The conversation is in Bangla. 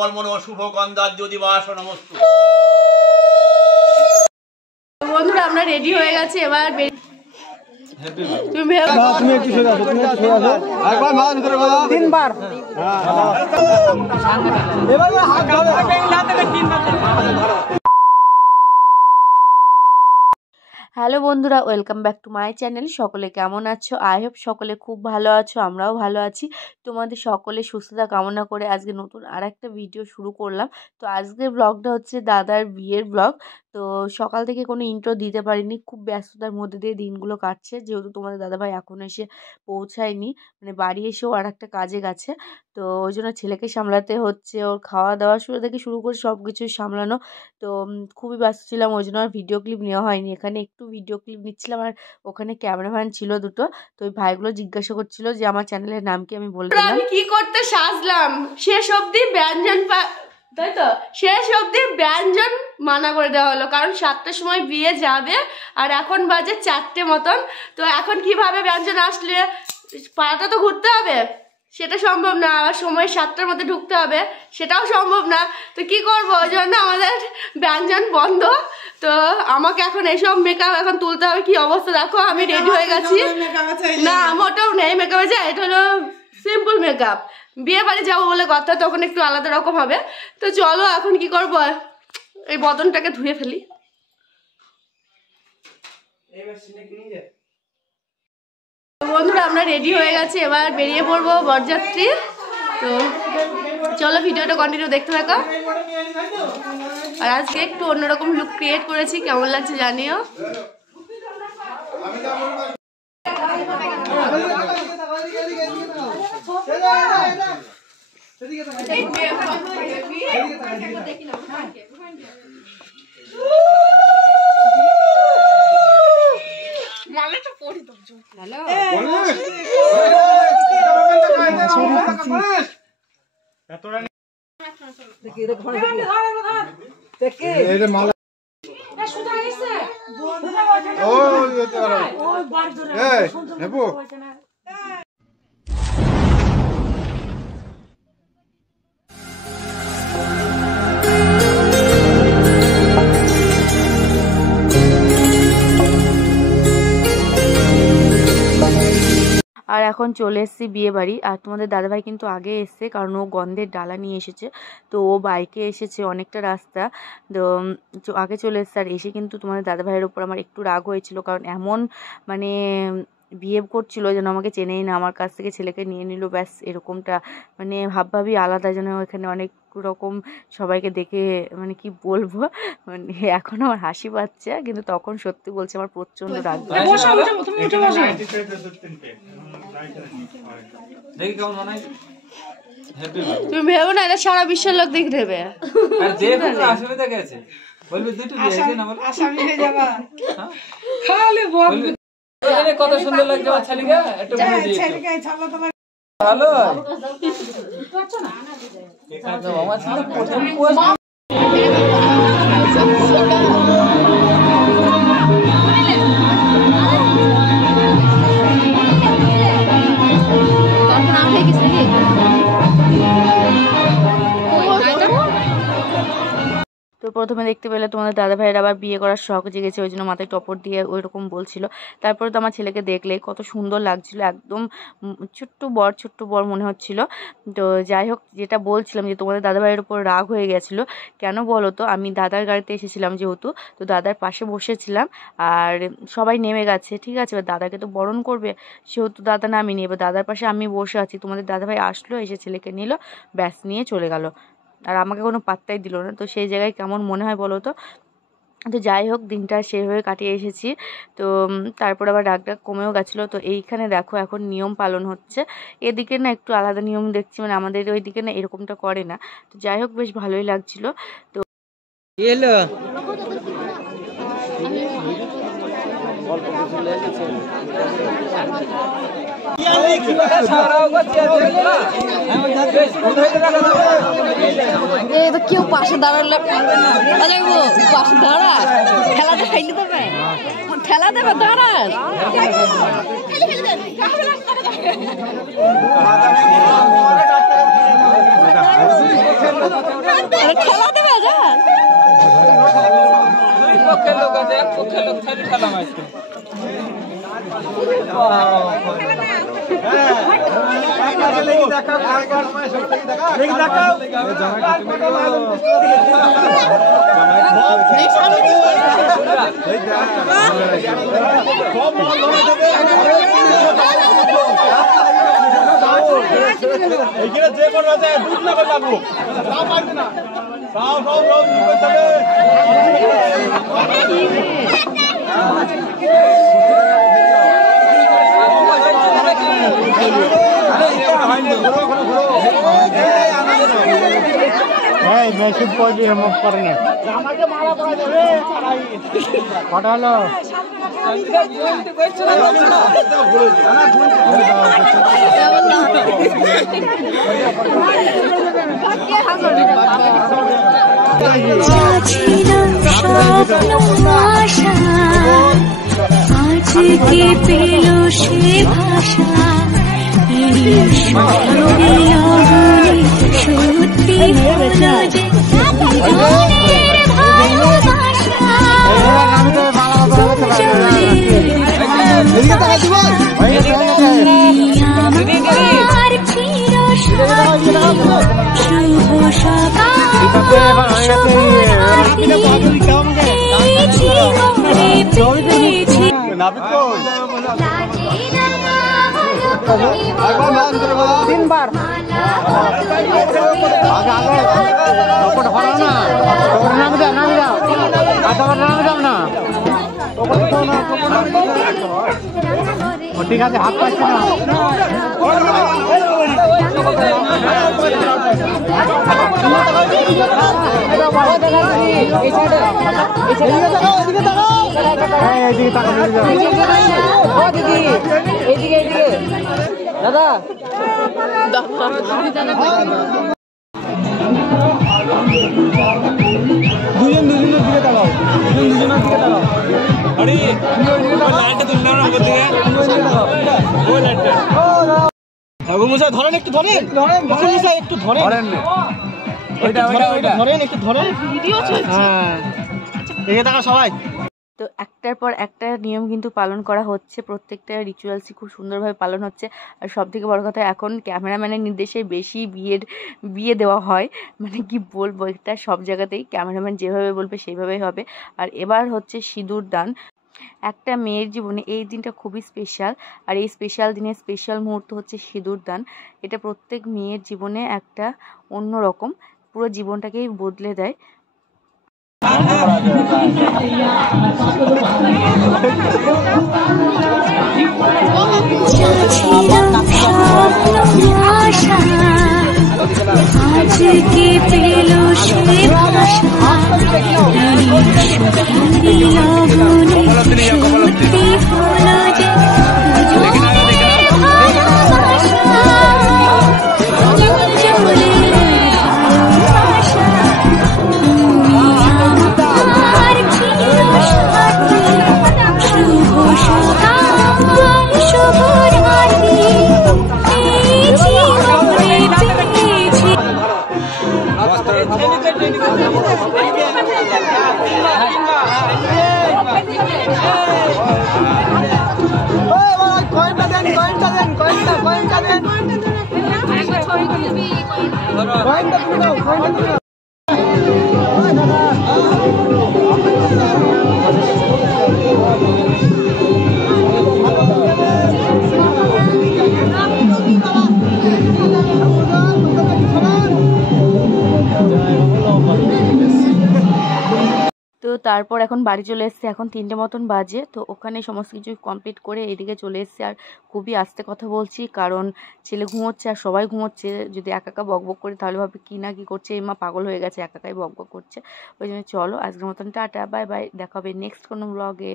কর্মণো শুভ গন্ধার্য দিবাস নমস্তু। বন্ধুরা আমরা রেডি হয়ে গেছি, এবার তুমি একটু সরে আসো, তুমি সরে আসো একবার মাথা ভিতরে বলো তিনবার। এবার হাত ধরে তিনবার। হ্যালো বন্ধুরা, welcome back to my channel. সকলে কেমন আছো? আই হোপ সকলে খুব ভালো আছো, আমরাও ভালো আছি। তোমাদের সকলে সুস্থতা কামনা করে আজকে নতুন আর একটা ভিডিও শুরু করলাম। তো আজকের ব্লগটা হচ্ছে দাদার বিয়ের ব্লগ। তো সকাল থেকে কোনো ইন্ট্রো দিতে পারিনি, খুব ব্যস্ততার মধ্যে দিয়ে দিনগুলো কাটছে, যেহেতু তোমাদের দাদাভাই এখন এসে পৌঁছায়নি, মানে বাড়ি এসেও আর একটা কাজে গেছে। তো ওই জন্য ছেলেকে সামলাতে হচ্ছে, ওর খাওয়া দাওয়া থেকে শুরু করে সব কিছুই সামলানো। তো খুবই ব্যস্ত ছিলাম, ওই জন্য আর ভিডিও ক্লিপ নেওয়া হয়নি। এখানে একটু ভিডিও ক্লিপ নিচ্ছিলাম, আর ওখানে ক্যামেরাম্যান ছিল দুটো। তো ওই ভাইগুলো জিজ্ঞাসা করছিল যে আমার চ্যানেলের নাম কি, আমি বলে দিলাম। আমি কি করতে সাজলাম শেষ অবধি ব্যঞ্জন, তাই তো শেষ অবধি ব্যঞ্জন মানা করে দেওয়া হলো, কারণ 7টার সময় বিয়ে যাবে আর এখন বাজে 4টে মতন। তো এখন কিভাবে ব্যঞ্জন আসলে পাড়াটা তো ঘুরতে হবে, সেটা সম্ভব না। আবার সময় 7টার মধ্যে ঢুকতে হবে, সেটাও সম্ভব না। তো কি করবো, ওই জন্য আমাদের ব্যঞ্জন বন্ধ। তো আমাকে এখন এইসব মেকআপ এখন তুলতে হবে। কি অবস্থা দেখো, আমি রেডি হয়ে গেছি। না মোটেও নেই মেকআপে যায়, এটা হলো সিম্পল মেকআপ। বিয়ে বাড়ি যাবো বলে কথা, তখন একটু আলাদা রকম হবে। তো চলো এখন কি করবো, এই বদনটাকে ধুয়ে ফেলি। বন্ধুরা আমরা রেডি হয়ে গেছি, এবার বেরিয়ে পড়বো বরযাত্রী। তো চলো ভিডিওটা কন্টিনিউ দেখতে থাকো। আর আজকে একটু অন্যরকম লুক ক্রিয়েট করেছি, কেমন লাগছে জানিও। আর এখন চলে এসেছি বিয়ে বাড়ি। আর তোমাদের দাদাভাই কিন্তু আগে এসছে, কারণ ও গন্ধের ডালা নিয়ে এসেছে। তো ও বাইকে এসেছে অনেকটা রাস্তা, তো আগে চলে এসছে। আর এসে কিন্তু তোমাদের দাদাভাইয়ের ওপর আমার একটু রাগ হয়েছিল, কারণ এমন মানে বিহেভ করছিল যেন আমাকে চেনেই না, আমার কাছ থেকে ছেলেকে নিয়ে নিল, ব্যাস এরকমটা। মানে ভাবভাবই আলাদা, যেন এখানে অনেক রকম সবাইকে দেখে, মানে কি বলবো, মানে এখন আমার হাসি পাচ্ছে, কিন্তু তখন সত্যি বলছে আমার প্রচন্ড রাগ। তুমি ভেবো না, এটা সারা বিশ্বের লোক দেখে দেবে। কত সুন্দর লাগছে আমার ছেলেকে, একটু ভালো আমার ছেলে প্রথম তো প্রথমে দেখতে পেলে তোমাদের দাদাভাইয়ের আবার বিয়ে করার শখ জেগেছে, ওই জন্য মাথায় টপর দিয়ে ওই রকম বলছিল। তারপরে তো আমার ছেলেকে দেখলে কত সুন্দর লাগছিল, একদম ছোট্ট বর মনে হচ্ছিল। তো যাই হোক, যেটা বলছিলাম যে তোমাদের দাদাভাইয়ের উপর রাগ হয়ে গেছিলো কেন বলো তো, আমি দাদার গাড়িতে এসেছিলাম যেহেতু, তো দাদার পাশে বসেছিলাম আর সবাই নেমে গেছে, ঠিক আছে। এবার দাদাকে তো বরণ করবে, সেহেতু দাদা নামিনি, এবার দাদার পাশে আমি বসে আছি। তোমাদের দাদাভাই আসলো, এসে ছেলেকে নিল, ব্যাস নিয়ে চলে গেল, আর আমাকে কোনো পাত্তাই দিল না। তো সেই জায়গায় কেমন মনে হয় বলো তো। তো যাই হোক, দিনটা সেভাবে কাটিয়ে এসেছি। তো তারপর আবার রাগ কমেও গেছিলো। তো এইখানে দেখো এখন নিয়ম পালন হচ্ছে, এদিকে না একটু আলাদা নিয়ম দেখছি, মানে আমাদের ওইদিকে না এরকমটা করে না। তো যাই হোক, বেশ ভালোই লাগছিল। তো কেউ পাশে দাঁড়ালে পাশে দাঁড়া, খেলাতে খাইলে দেবে, ঠেলা দেবে, দাঁড়া। খেলা দেবে যা দুই পক্ষের লোক আছে, এক পক্ষের লোক থাকি খেলা মারছে। এইখানে যে কোনো আছে দুধ না লাগবো তাও পারবে না তাও মেসেজ পড়লি মুখ করে না কটা হলো আজকে পেল সে ভাষা সত্যি হলো যে জীবনের ভালোবাসা আমার চিরসাথী শুভ তিনবার নাম দাও নাম দাও নাম দাও না ঠিক আছে হাত পাচ্ছে না দাদা দুজনের দিকে তাকাও, দুজনের দিকে তাকাও। আরে লাইটটা তুললাম না উপর থেকে, ওই লাইটটা। আবু মুসা ধরেন, একটু ধরেন, আবু মুসা একটু ধরেন, ওইটা ধরেন, একটু ধরেন। ভিডিও চলছে, হ্যাঁ এদিকে তাকাও সবাই। তো একটার পর একটা নিয়ম কিন্তু পালন করা হচ্ছে, প্রত্যেকটা রিচুয়ালসই খুব সুন্দরভাবে পালন হচ্ছে। আর সবথেকে বড় কথা, এখন ক্যামেরাম্যানের নির্দেশে বেশি বিয়ে দেওয়া হয়, মানে কি বলবো, এটা সব জায়গাতেই ক্যামেরাম্যান যেভাবে বলবে সেইভাবেই হবে। আর এবার হচ্ছে সিঁদুর দান। একটা মেয়ের জীবনে এই দিনটা খুবই স্পেশাল, আর এই স্পেশাল দিনের স্পেশাল মুহূর্ত হচ্ছে সিঁদুর দান। এটা প্রত্যেক মেয়ের জীবনে একটা অন্য রকম, পুরো জীবনটাকেই বদলে দেয়। আজকে পেল সে ভাষা সত্যি হলো যে জীবনের ভালোবাসা আমার চিরসাথী শুভ সকাল শুভ রাত্রি এই জীবনে পেয়েছি। তো তারপর এখন বাড়ি চলে এসেছে, এখন 3টে মতন বাজে। তো ওখানে সমস্ত কিছু কমপ্লিট করে এদিকে চলে এসেছে। আর খুবই আস্তে কথা বলছি, কারণ ছেলে ঘুমোচ্ছে আর সবাই ঘুমোচ্ছে। যদি একা একা বকবক করে তাহলে ভাবে কি না কি করছে, এই মা পাগল হয়ে গেছে, একা একাই বকবক করছে। ওই জন্য চলো আজকের মতন টাটা, বাই বাই, দেখা হবে নেক্সট কোনো ব্লগে।